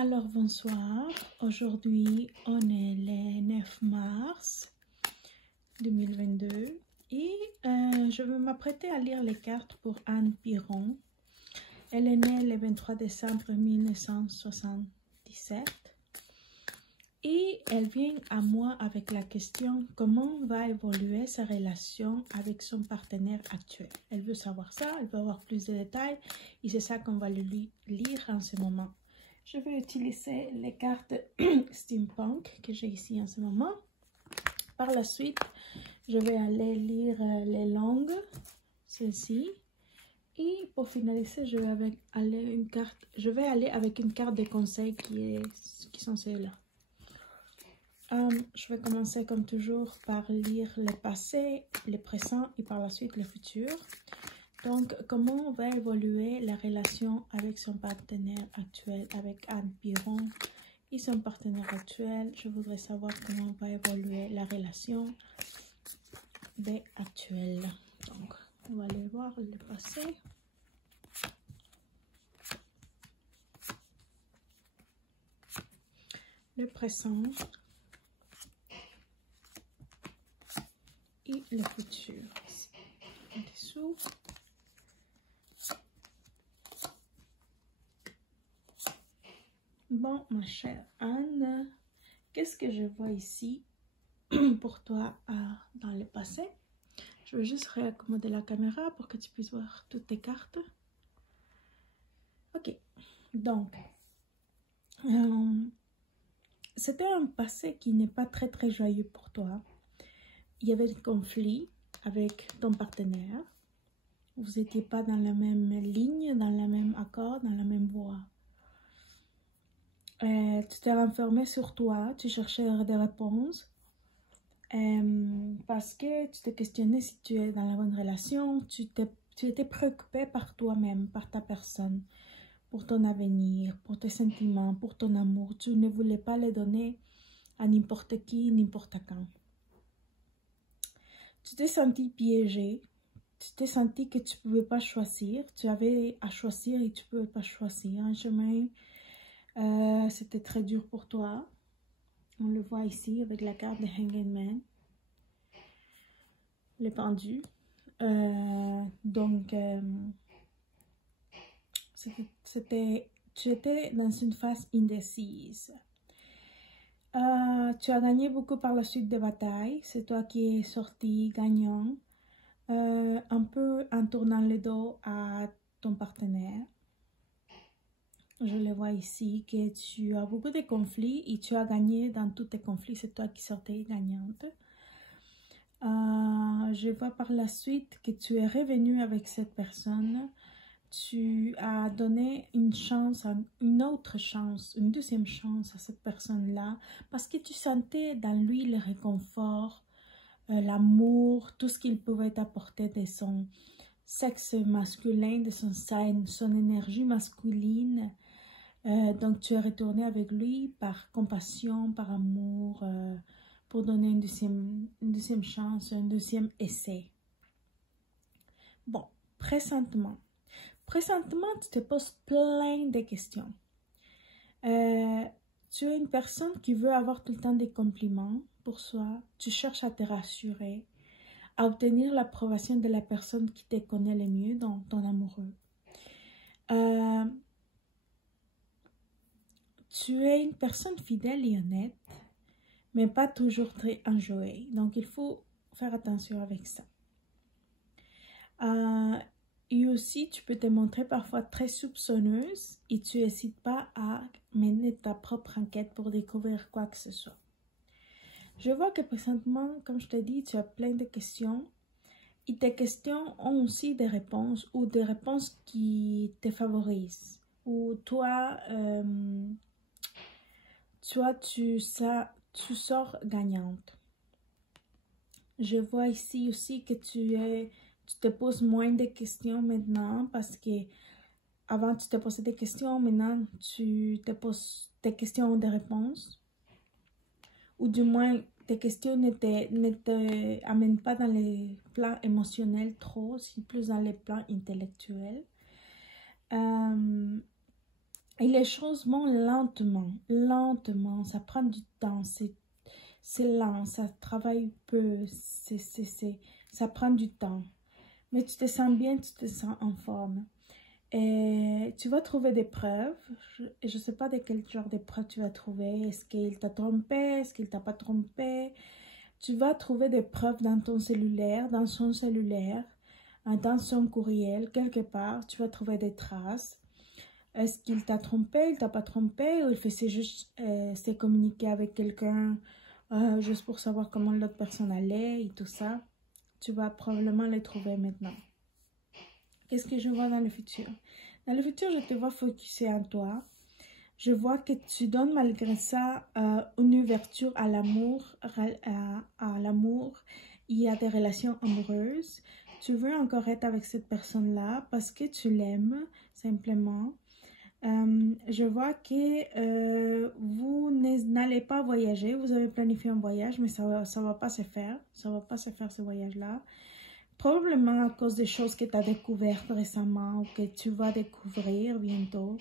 Alors bonsoir, aujourd'hui on est le 9 mars 2022 et je vais m'apprêter à lire les cartes pour Anne Piron. Elle est née le 23 décembre 1977 et elle vient à moi avec la question comment va évoluer sa relation avec son partenaire actuel. Elle veut savoir ça, elle veut avoir plus de détails et c'est ça qu'on va lui lire en ce moment. Je vais utiliser les cartes steampunk que j'ai ici en ce moment. Par la suite, je vais aller lire les langues, celle-ci. Et pour finaliser, je vais aller avec une carte de conseil qui sont celles-là. Je vais commencer comme toujours par lire le passé, le présent et par la suite le futur. Donc, comment va évoluer la relation avec son partenaire actuel, avec Anne Piron et son partenaire actuel? Je voudrais savoir comment va évoluer la relation actuelle. Donc, on va aller voir le passé. Le présent. Et le futur. En dessous. Bon, ma chère Anne, qu'est-ce que je vois ici pour toi dans le passé? Je vais juste réaccommoder la caméra pour que tu puisses voir toutes tes cartes. Ok, donc, c'était un passé qui n'est pas très joyeux pour toi. Il y avait des conflits avec ton partenaire. Vous n'étiez pas dans la même ligne, dans le même accord, dans la même voie. Tu t'es renfermé sur toi, tu cherchais des réponses parce que tu te questionnais si tu es dans la bonne relation, tu étais préoccupé par toi-même, par ta personne, pour ton avenir, pour tes sentiments, pour ton amour. Tu ne voulais pas les donner à n'importe qui, n'importe quand. Tu t'es senti piégé, tu t'es senti que tu ne pouvais pas choisir, tu avais à choisir et tu ne pouvais pas choisir un chemin. C'était très dur pour toi. On le voit ici avec la carte de Hanged Man. Le pendu. Tu étais dans une phase indécise. Tu as gagné beaucoup par la suite des batailles. C'est toi qui es sorti gagnant. Un peu en tournant le dos à ton partenaire. Je le vois ici que tu as beaucoup de conflits et tu as gagné dans tous tes conflits. C'est toi qui sortais gagnante. Je vois par la suite que tu es revenu avec cette personne. Tu as donné une chance, une autre chance, une deuxième chance à cette personne-là parce que tu sentais dans lui le réconfort, l'amour, tout ce qu'il pouvait apporter de son sexe masculin, de son énergie masculine. Donc tu es retourné avec lui par compassion, par amour, pour donner une deuxième chance, un deuxième essai. Bon, présentement, tu te poses plein de questions. Tu es une personne qui veut avoir tout le temps des compliments pour soi. Tu cherches à te rassurer, à obtenir l'approbation de la personne qui te connaît le mieux, donc ton amoureux. Tu es une personne fidèle et honnête, mais pas toujours très enjouée. Donc, il faut faire attention avec ça. Et aussi, tu peux te montrer parfois très soupçonneuse et tu n'hésites pas à mener ta propre enquête pour découvrir quoi que ce soit. Je vois que présentement, comme je te dis, tu as plein de questions et tes questions ont aussi des réponses ou des réponses qui te favorisent. Ou toi, tu sors gagnante. Je vois ici aussi que tu te poses moins de questions maintenant parce que avant tu te posais des questions, maintenant tu te poses tes questions ont des réponses. Ou du moins tes questions ne te amènent pas dans les plans émotionnels trop, c'est plus dans les plans intellectuels. Et les choses vont lentement, lentement, ça prend du temps, c'est lent, ça travaille peu, ça prend du temps. Mais tu te sens bien, tu te sens en forme. Et tu vas trouver des preuves. Je ne sais pas de quel genre de preuves tu vas trouver. Est-ce qu'il t'a trompé? Est-ce qu'il t'a pas trompé? Tu vas trouver des preuves dans ton cellulaire, dans son cellulaire, dans son courriel, quelque part. Tu vas trouver des traces. Est-ce qu'il t'a trompé? Il t'a pas trompé? Ou il faisait juste s'est communiqué avec quelqu'un juste pour savoir comment l'autre personne allait et tout ça? Tu vas probablement les trouver maintenant. Qu'est-ce que je vois dans le futur? Dans le futur, je te vois focusé en toi. Je vois que tu donnes malgré ça une ouverture à l'amour, et à des relations amoureuses. Tu veux encore être avec cette personne-là parce que tu l'aimes, simplement. Je vois que vous n'allez pas voyager. Vous avez planifié un voyage, mais ça va pas se faire. Ça va pas se faire ce voyage-là. Probablement à cause des choses que tu as découvertes récemment ou que tu vas découvrir bientôt.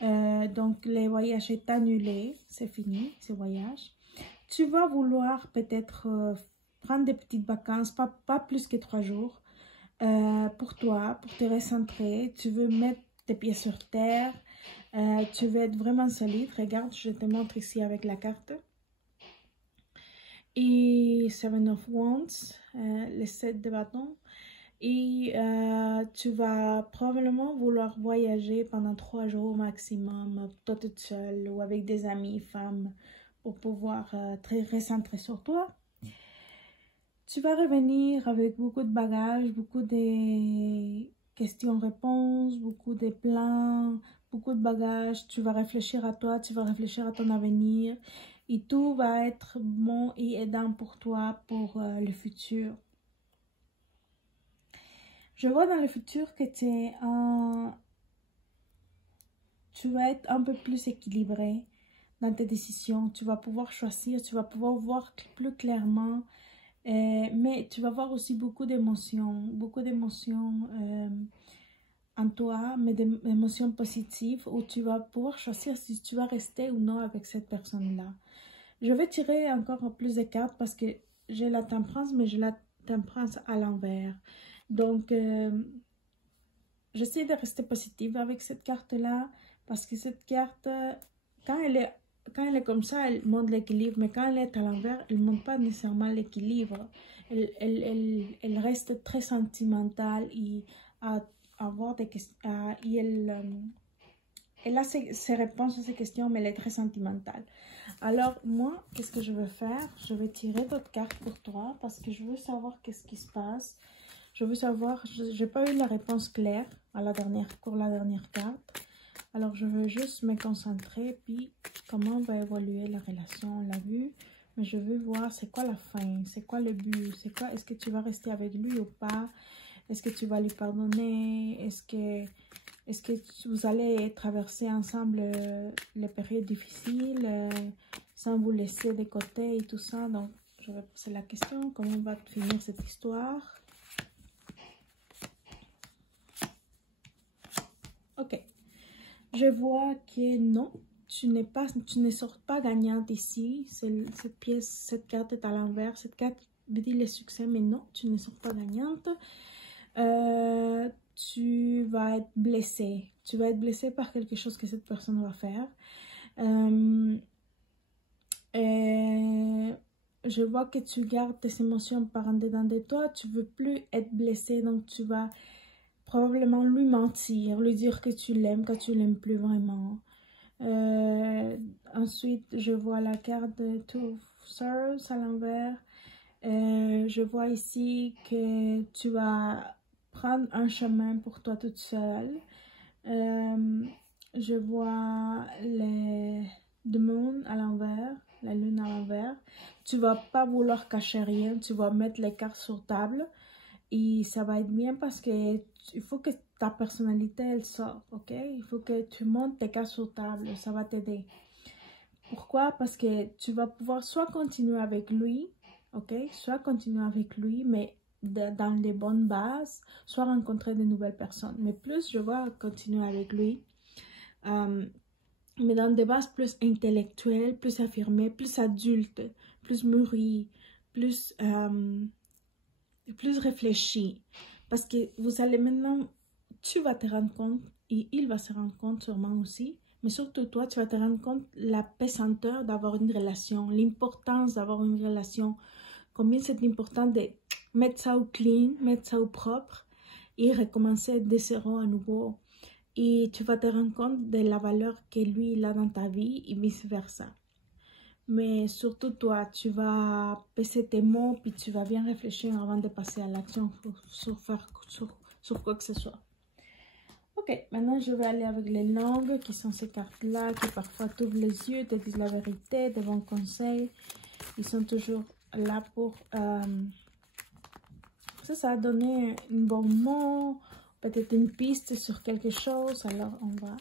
Donc, le voyage est annulé. C'est fini, ce voyage. Tu vas vouloir peut-être prendre des petites vacances, pas plus que 3 jours, pour toi, pour te recentrer. Tu veux mettre tes pieds sur terre. Tu veux être vraiment solide. Regarde, je te montre ici avec la carte. Et Seven of Wands, les 7 de bâtons. Et tu vas probablement vouloir voyager pendant 3 jours au maximum, toi toute seule ou avec des amis, femmes, pour pouvoir te recentrer sur toi. Tu vas revenir avec beaucoup de bagages, beaucoup de questions-réponses, beaucoup de plans, beaucoup de bagages. Tu vas réfléchir à toi, tu vas réfléchir à ton avenir. Et tout va être bon et aidant pour toi pour le futur. Je vois dans le futur que tu vas être un peu plus équilibré dans tes décisions. Tu vas pouvoir choisir, tu vas pouvoir voir plus clairement. Mais tu vas voir aussi beaucoup d'émotions en toi, mais des émotions positives où tu vas pouvoir choisir si tu vas rester ou non avec cette personne-là. Je vais tirer encore plus de cartes parce que j'ai la temperance, mais j'ai la temperance à l'envers. Donc, j'essaie de rester positive avec cette carte-là parce que cette carte, quand elle est comme ça, elle montre l'équilibre, mais quand elle est à l'envers, elle ne montre pas nécessairement l'équilibre. Elle reste très sentimentale et à avoir des questions. Elle a ses réponses à ces questions, mais elle est très sentimentale. Alors, moi, qu'est-ce que je vais faire? Je vais tirer d'autres cartes pour toi parce que je veux savoir qu'est-ce qui se passe. Je veux savoir, je n'ai pas eu la réponse claire pour la dernière carte. Alors, je veux juste me concentrer, puis comment va évoluer la relation, on l'a vu. Mais je veux voir c'est quoi la fin, c'est quoi le but, est-ce que tu vas rester avec lui ou pas? Est-ce que tu vas lui pardonner? Est-ce que vous allez traverser ensemble les périodes difficiles sans vous laisser de côté et tout ça? Donc, je vais poser la question, comment va finir cette histoire? Ok. Je vois que non, tu ne sors pas gagnante ici. Cette carte est à l'envers. Cette carte veut dire le succès, mais non, tu ne sors pas gagnante. Tu vas être blessée. Tu vas être blessée par quelque chose que cette personne va faire. Je vois que tu gardes tes émotions par en dedans de toi. Tu veux plus être blessée, donc tu vas probablement lui mentir, lui dire que tu l'aimes quand tu l'aimes plus vraiment. Ensuite, je vois la carte de Two of Swords à l'envers. Je vois ici que tu vas prendre un chemin pour toi toute seule. Je vois the moon à l'envers, la lune à l'envers. Tu vas pas vouloir cacher rien, tu vas mettre les cartes sur table. Et ça va être bien parce que il faut que ta personnalité, elle sorte, ok? Il faut que tu montes tes cartes sur table, ça va t'aider. Pourquoi? Parce que tu vas pouvoir soit continuer avec lui, ok? Soit continuer avec lui, mais dans les bonnes bases, soit rencontrer de nouvelles personnes. Mais plus je vais continuer avec lui, mais dans des bases plus intellectuelles, plus affirmées, plus adultes, plus mûries, plus réfléchies. Parce que vous allez maintenant, tu vas te rendre compte, et il va se rendre compte sûrement aussi, mais surtout toi, tu vas te rendre compte la pesanteur d'avoir une relation, l'importance d'avoir une relation, combien c'est important de mettre ça au clean, mettre ça au propre et recommencer de zéro à nouveau. Et tu vas te rendre compte de la valeur que lui il a dans ta vie et vice versa. Mais surtout toi, tu vas peser tes mots puis tu vas bien réfléchir avant de passer à l'action sur quoi que ce soit. Ok, maintenant je vais aller avec les langues qui sont ces cartes-là qui parfois t'ouvrent les yeux, te disent la vérité, des bons conseils. Ils sont toujours là pour... ça a donné un bon mot, peut-être une piste sur quelque chose. Alors on va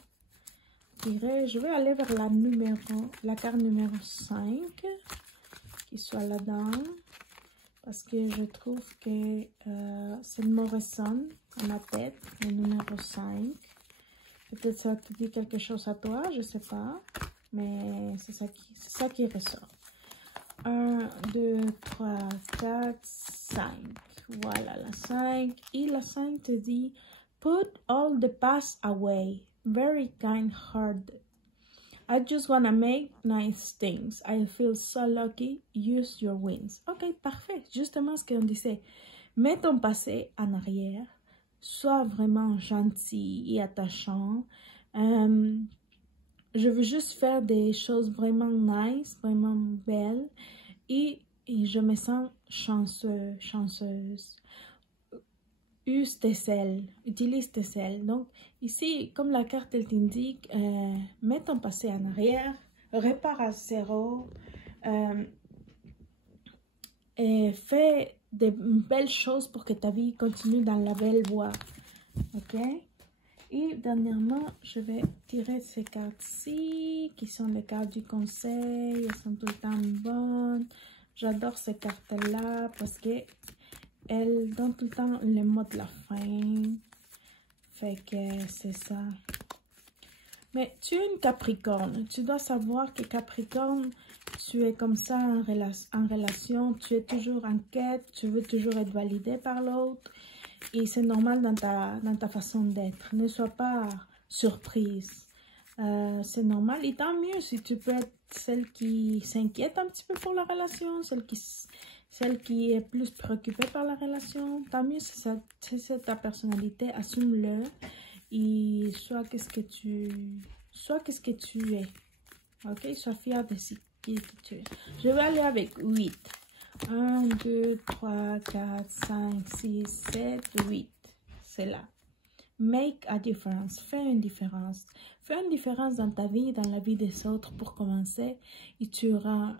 tirer. Je vais aller vers la carte numéro 5 qui soit là-dedans. Parce que je trouve que c'est le mot résonne dans ma tête, le numéro 5. Peut-être ça te dit quelque chose à toi, je sais pas. Mais c'est ça qui ressort. 1, 2, 3, 4, 5. Voilà la 5. Et la 5 te dit put all the past away. Very kind-hearted. I just want to make nice things. I feel so lucky. Use your wins. Ok, parfait. Justement ce qu'on disait. Mets ton passé en arrière. Sois vraiment gentil et attachant. Je veux juste faire des choses vraiment nice, vraiment belles. Et je me sens chanceuse. Use tes ailes, utilise tes ailes. Donc ici, comme la carte elle t'indique, mets ton passé en arrière, répare à zéro et fais de belles choses pour que ta vie continue dans la belle voie. Ok? Et dernièrement, je vais tirer ces cartes-ci, qui sont les cartes du conseil. Elles sont tout le temps bonnes. J'adore ces cartes-là parce que elles donnent tout le temps le mot de la fin. Fait que c'est ça. Mais tu es une Capricorne. Tu dois savoir que Capricorne, tu es comme ça en relation. Tu es toujours en quête. Tu veux toujours être validé par l'autre. Et c'est normal dans ta façon d'être. Ne sois pas surprise. C'est normal. Et tant mieux si tu peux être celle qui s'inquiète un petit peu pour la relation. Celle qui est plus préoccupée par la relation. Tant mieux si c'est ta personnalité. Assume-le. Et sois qu'est-ce que tu es. Ok? Sois fière de ce qui tu es. Je vais aller avec 8. 1, 2, 3, 4, 5, 6, 7, 8. C'est là. Make a difference. Fais une différence. Fais une différence dans ta vie, dans la vie des autres pour commencer. Et tu auras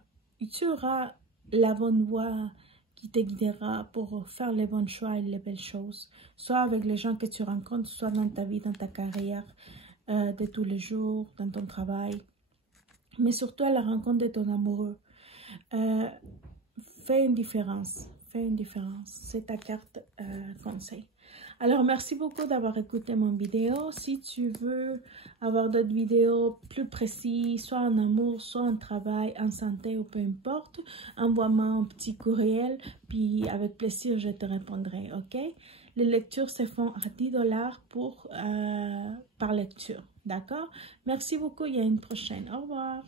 la bonne voie qui te guidera pour faire les bons choix et les belles choses. Soit avec les gens que tu rencontres, soit dans ta vie, dans ta carrière de tous les jours, dans ton travail. Mais surtout à la rencontre de ton amoureux. Fais une différence. Fais une différence. C'est ta carte conseil. Alors, merci beaucoup d'avoir écouté mon vidéo. Si tu veux avoir d'autres vidéos plus précises, soit en amour, soit en travail, en santé ou peu importe, envoie-moi un petit courriel, puis avec plaisir, je te répondrai, ok? Les lectures se font à 10 $ par lecture, d'accord? Merci beaucoup, il y a une prochaine. Au revoir.